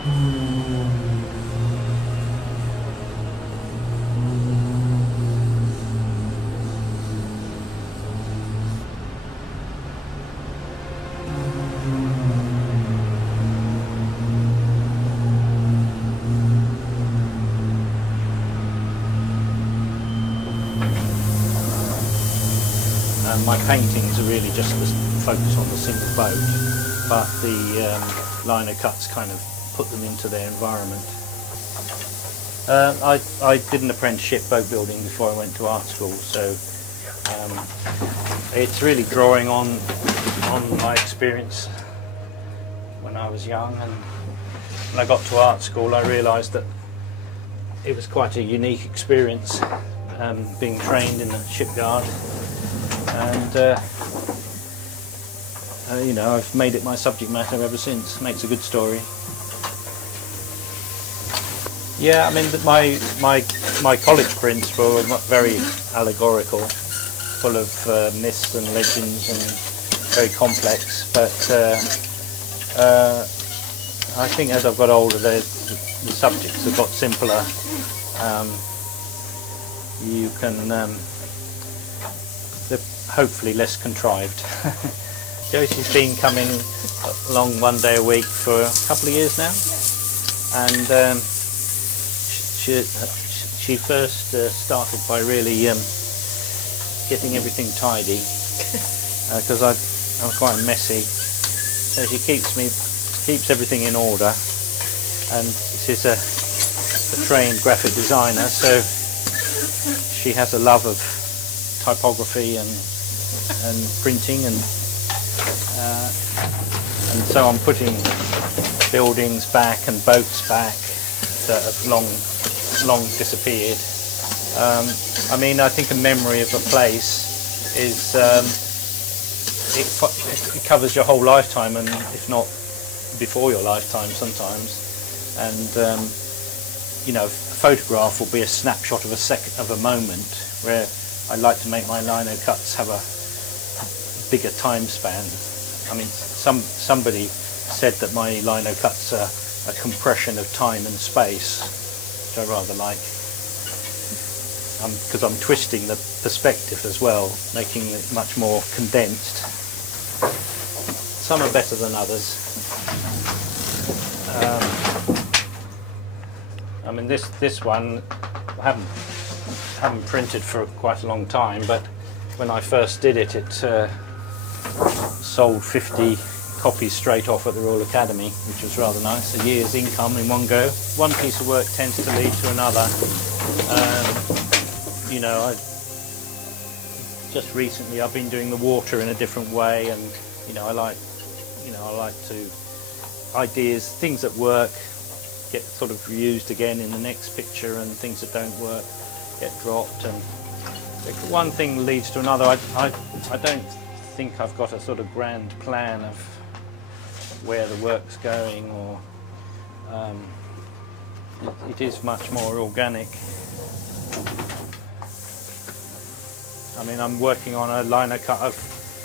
My paintings are really just focused on the single boat, but the lino cuts kind of put them into their environment. I did an apprenticeship boat building before I went to art school, so it's really drawing on my experience when I was young, and when I got to art school I realised that it was quite a unique experience being trained in a shipyard. And you know, I've made it my subject matter ever since. Makes a good story. Yeah, I mean, my college prints were very allegorical, full of myths and legends and very complex. But I think as I've got older, the subjects have got simpler. You can. They're hopefully less contrived. Josie's been coming along one day a week for a couple of years now, and she first started by really getting everything tidy, because I'm quite messy. So she keeps everything in order, and she's a trained graphic designer, so she has a love of typography and printing, and so I'm putting buildings back and boats back that have long disappeared. I mean, I think a memory of a place is it covers your whole lifetime, and if not before your lifetime sometimes. And you know, a photograph will be a snapshot of a moment, where I like to make my lino cuts have a bigger time span. I mean, somebody said that my lino cuts are a compression of time and space, which I rather like, because I'm twisting the perspective as well, making it much more condensed. Some are better than others. I mean, this one I haven't printed for quite a long time, but when I first did it, it sold 50 copies straight off at the Royal Academy, which was rather nice. A year's income in one go. One piece of work tends to lead to another. You know, just recently I've been doing the water in a different way, and you know, I like to ideas, things that work get sort of reused again in the next picture, and things that don't work get dropped, and one thing leads to another. I don't think I've got a sort of grand plan of where the work's going, or it is much more organic. I mean, I'm working on a lino cut of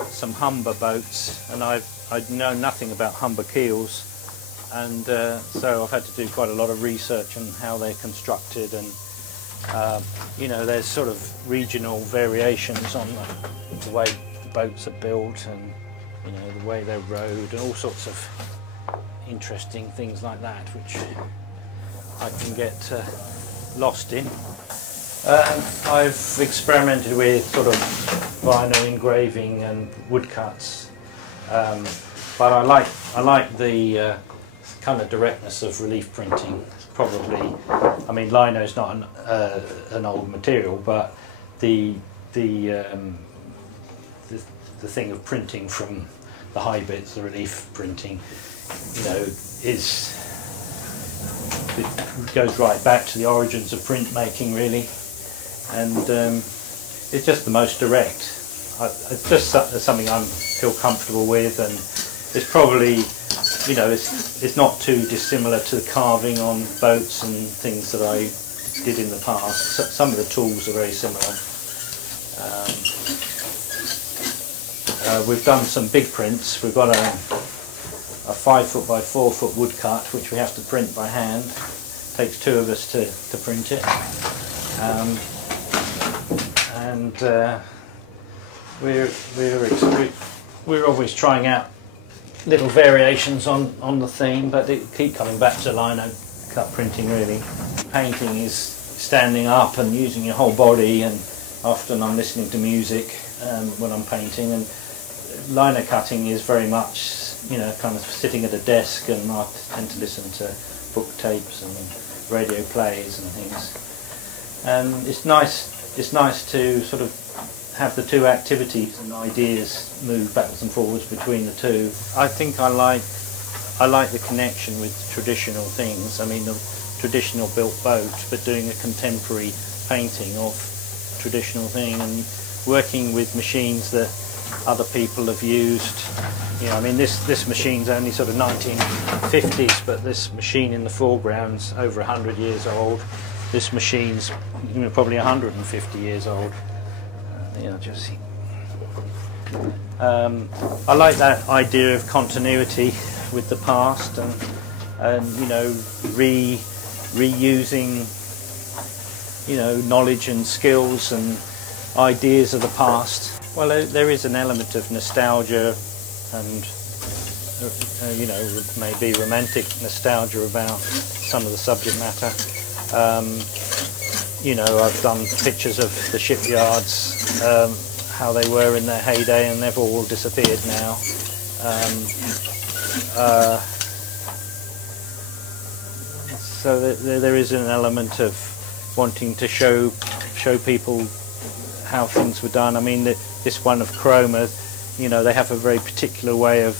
some Humber boats, and I know nothing about Humber keels, and so I've had to do quite a lot of research on how they're constructed, and you know, there's sort of regional variations on the way the boats are built, and you know, the way they're rowed, and all sorts of interesting things like that, which I can get lost in. I've experimented with sort of vinyl engraving and woodcuts, but I like the kind of directness of relief printing. Probably, I mean, lino is not an old material, but the thing of printing from the high bits, the relief printing, you know, it goes right back to the origins of printmaking, really, and it's just the most direct. It's just something I feel comfortable with, and it's probably, you know, it's not too dissimilar to carving on boats and things that I did in the past. Some of the tools are very similar. We've done some big prints. We've got a 5-foot by 4-foot woodcut, which we have to print by hand. Takes 2 of us to print it. We're always trying out little variations on the theme, but they keep coming back to lino cut printing really. Painting is standing up and using your whole body, and often I'm listening to music when I'm painting, and lino cutting is very much, you know, kind of sitting at a desk, and I tend to listen to book tapes and radio plays and things. And it's nice to sort of have the two activities and ideas move backwards and forwards between the two. I think I like the connection with traditional things. I mean, the traditional built boat, but doing a contemporary painting of traditional thing, and working with machines that other people have used. You know, I mean, this machine's only sort of 1950s, but this machine in the foreground's over 100 years old. This machine's, you know, probably 150 years old. You know, just I like that idea of continuity with the past, and you know, reusing, you know, knowledge and skills and ideas of the past. Well, there is an element of nostalgia and you know, maybe romantic nostalgia about some of the subject matter. You know, I've done pictures of the shipyards, how they were in their heyday, and they've all disappeared now. So there is an element of wanting to show people how things were done. I mean, this one of Cromer, you know, they have a very particular way of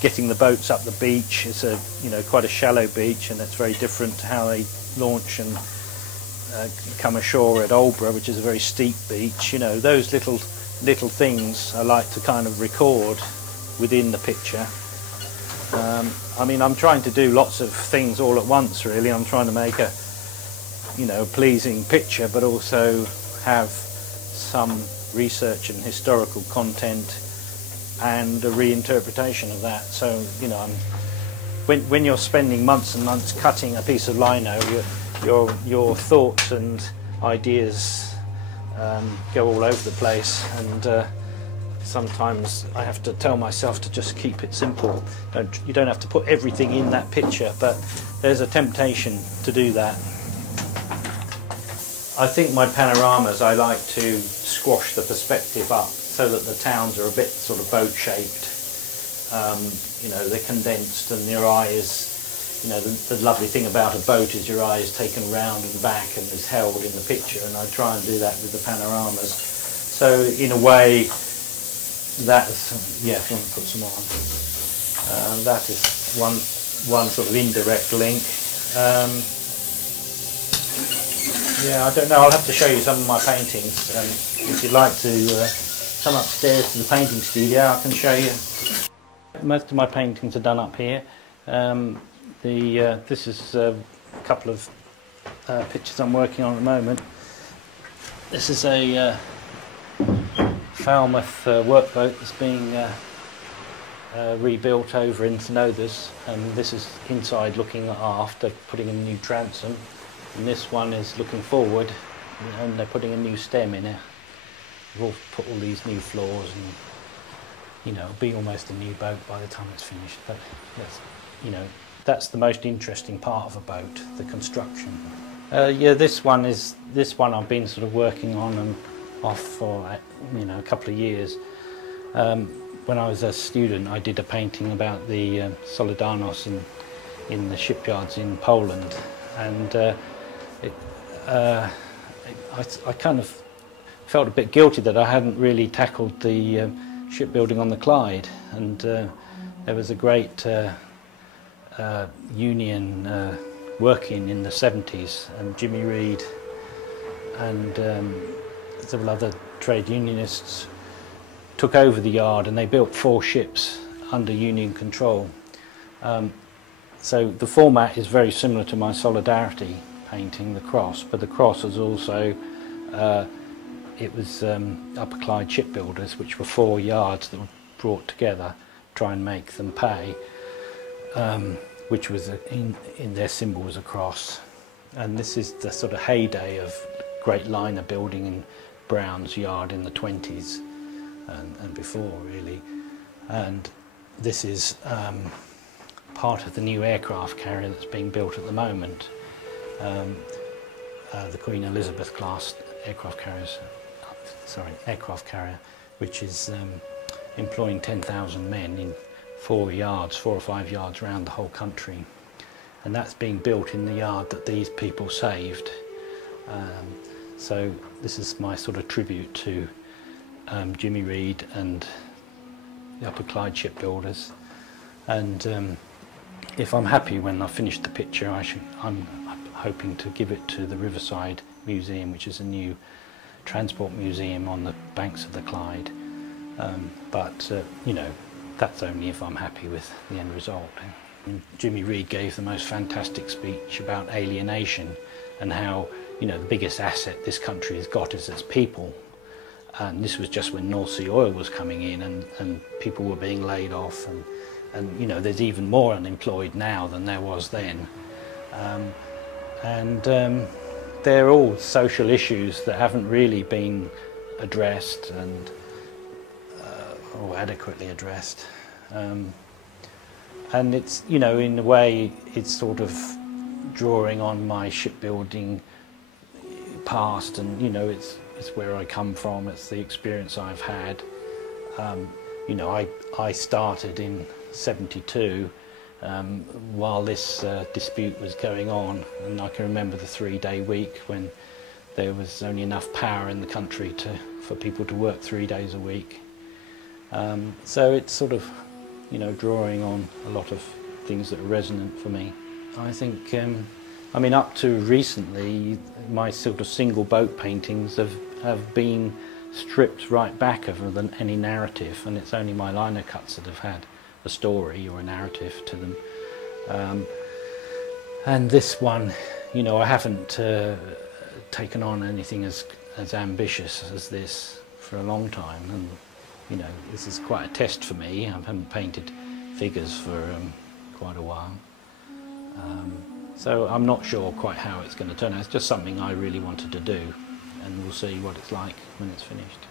getting the boats up the beach. It's a, you know, quite a shallow beach, and it's very different to how they launch and come ashore at Aldborough, which is a very steep beach. You know, those little things I like to kind of record within the picture. I mean, I'm trying to do lots of things all at once, really. I'm trying to make a, you know, pleasing picture, but also have some research and historical content and a reinterpretation of that. So, you know, when you're spending months and months cutting a piece of lino, your thoughts and ideas go all over the place, and sometimes I have to tell myself to just keep it simple. You don't have to put everything in that picture, but there's a temptation to do that. I think my panoramas, I like to squash the perspective up so that the towns are a bit sort of boat-shaped. You know, they're condensed, and your eye is, you know, the lovely thing about a boat is your eye is taken round and back and is held in the picture, and I try and do that with the panoramas. So in a way, that is, yeah, if you want to put some on, that is one sort of indirect link. Yeah, I don't know, I'll have to show you some of my paintings. If you'd like to come upstairs to the painting studio, I can show you. Most of my paintings are done up here. This is a couple of pictures I'm working on at the moment. This is a Falmouth workboat that's being rebuilt over in Dodds, and this is inside looking aft. They're putting in a new transom, and this one is looking forward, and they're putting a new stem in it. We've all put all these new floors, and you know, it'll be almost a new boat by the time it's finished. But that's, you know, that's the most interesting part of a boat, the construction. Yeah, this one I've been sort of working on and off for, you know, a couple of years. When I was a student, I did a painting about the Solidarność in the shipyards in Poland, and I kind of felt a bit guilty that I hadn't really tackled the shipbuilding on the Clyde, and there was a great union working in the 70s, and Jimmy Reed and several other trade unionists took over the yard, and they built 4 ships under union control. So the format is very similar to my Solidarity painting, the cross, but the cross was also it was Upper Clyde Shipbuilders, which were 4 yards that were brought together, try and make them pay, which was in their symbol was a cross. And this is the sort of heyday of great liner building in Brown's Yard in the 20s and before, really. And this is part of the new aircraft carrier that's being built at the moment. The Queen Elizabeth class aircraft carrier, which is employing 10,000 men in 4 or 5 yards around the whole country. And that's being built in the yard that these people saved. So this is my sort of tribute to Jimmy Reed and the Upper Clyde shipbuilders. And if I'm happy when I finish the picture, I'm hoping to give it to the Riverside Museum, which is a new transport museum on the banks of the Clyde. But you know, that's only if I'm happy with the end result. Jimmy Reed gave the most fantastic speech about alienation and how, you know, the biggest asset this country has got is its people. And this was just when North Sea oil was coming in and people were being laid off, and you know, there's even more unemployed now than there was then. They're all social issues that haven't really been addressed or adequately addressed. And it's, you know, in a way it's sort of drawing on my shipbuilding past, and you know, it's where I come from, it's the experience I've had. You know, I started in '72 while this dispute was going on, and I can remember the 3-day week when there was only enough power in the country for people to work 3 days a week. So it's sort of, you know, drawing on a lot of things that are resonant for me. I think, I mean, up to recently, my sort of single boat paintings have been stripped right back of than any narrative, and it's only my liner cuts that have had a story or a narrative to them. And this one, you know, I haven't taken on anything as ambitious as this for a long time, and you know, this is quite a test for me. I haven't painted figures for quite a while. So I'm not sure quite how it's going to turn out. It's just something I really wanted to do, and we'll see what it's like when it's finished.